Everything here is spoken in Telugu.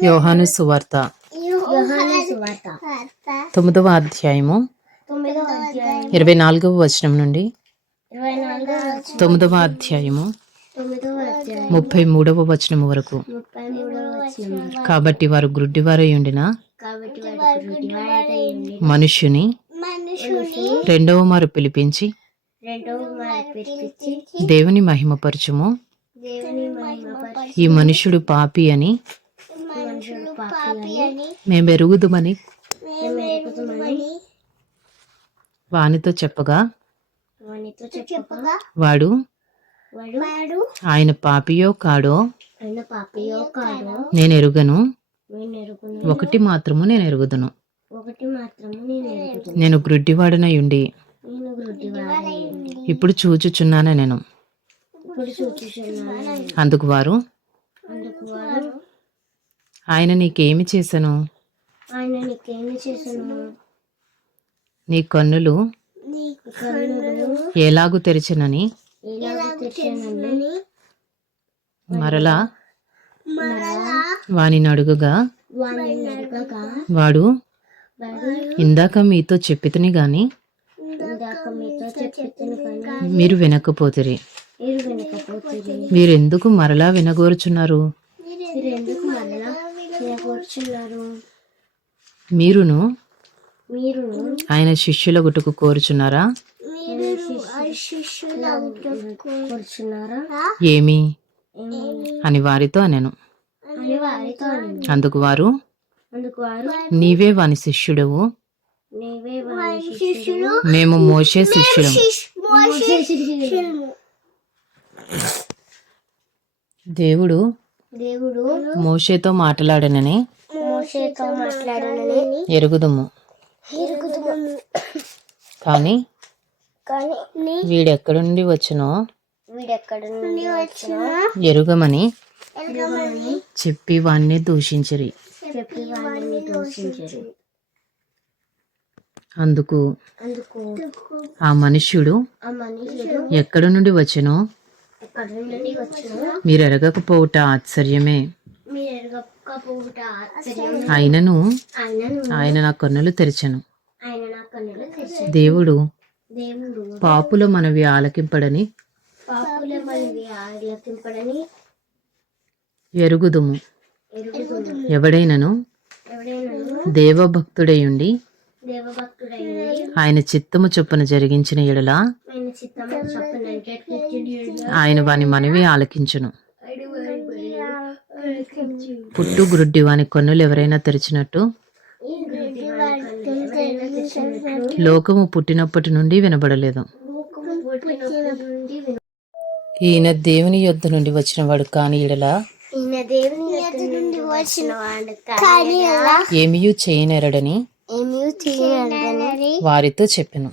యోహాను సువార్త తొమ్మిదవ అధ్యాయము ఇరవై నాలుగవ వచనం నుండి తొమ్మిదవ అధ్యాయము ముప్పై మూడవ వచనం వరకు కాబట్టి వారు గ్రుడ్డివారై ఉండిన మనుష్యుని మనుషుని రెండవ మారు పిలిపించి దేవుని మహిమపరచుము ఈ మనుషులు పాపి అని మేము ఎరుగుదుమని వానితో చెప్పగా వానితో చెప్పగా వాడు ఆయన పాపియో కాడో ఆయన పాపియో కాడో నేను ఎరుగను. నేను ఎరుగును. ఒకటి మాత్రము నేను ఎరుగుదును. ఒకటి మాత్రము నేను గ్రుడ్డివాడనై ఉండి ఇప్పుడు చూచుచున్నాను నేను. అందుకు వారు ఆయన నీకేమి చేశాను? ఆయన నీకేమి చేసను నీ కన్నులు ఎలాగు తెరిచినని? మరలా వానిని అడుగుగా? వాడు ఇందాక మీతో చెప్పితిని గాని మీరు వినకపోతిరి. మీరెందుకు మరలా వినగోరుచున్నారు మీరు ఎందుకు మరలా కూర్చున్నారు మీరును? మీరు ఆయన శిష్యుల గుట్టుకు కోరుచున్నారా? ఏమి? ఏమి? అని వారితో అనెను. అందుకు వారు నీవే వాని శిష్యుడవు. మేము మోసే శిష్యులు. దేవుడు దేవుడు మోషేతో మాట్లాడనని మోసేతో మాట్లాడాలని ఎరుగుదుము. కానీ కానీ వీడెక్కడి నుండి వచ్చునో వీడెక్కడ నుండి వచ్చినా ఎరుగమని ఎరగమని చెప్పి వాణ్ణి దూషించిరి. చెప్పి వారిని దూషించరు. అందుకు ఆ మనుష్యుడు ఎక్కడ నుండి వచ్చినా మీరు ఎరగకపోవుట ఆశ్చర్యమే. ఆయనను ఆయన నా కన్నులు తెరిచెను. దేవుడు పాపుల మనవి ఆలకింపడని ఎరుగుదుము. ఎవడైనను ఎవడైనా దేవభక్తుడయుండి ఆయన చిత్తము చొప్పున జరిగించిన ఎడల ఆయన వాని మనవి ఆలకించును. పుట్టు గ్రుడ్డి వాని కన్నులు ఎవరైనా తెరిచినట్టు? లోకము పుట్టినప్పటి నుండి వినబడలేదు. ఈయన దేవుని యొద్ద నుండి వచ్చిన వాడు కాని కానీ ఏమియూ చేయనెరడని? వారితో చెప్పాను.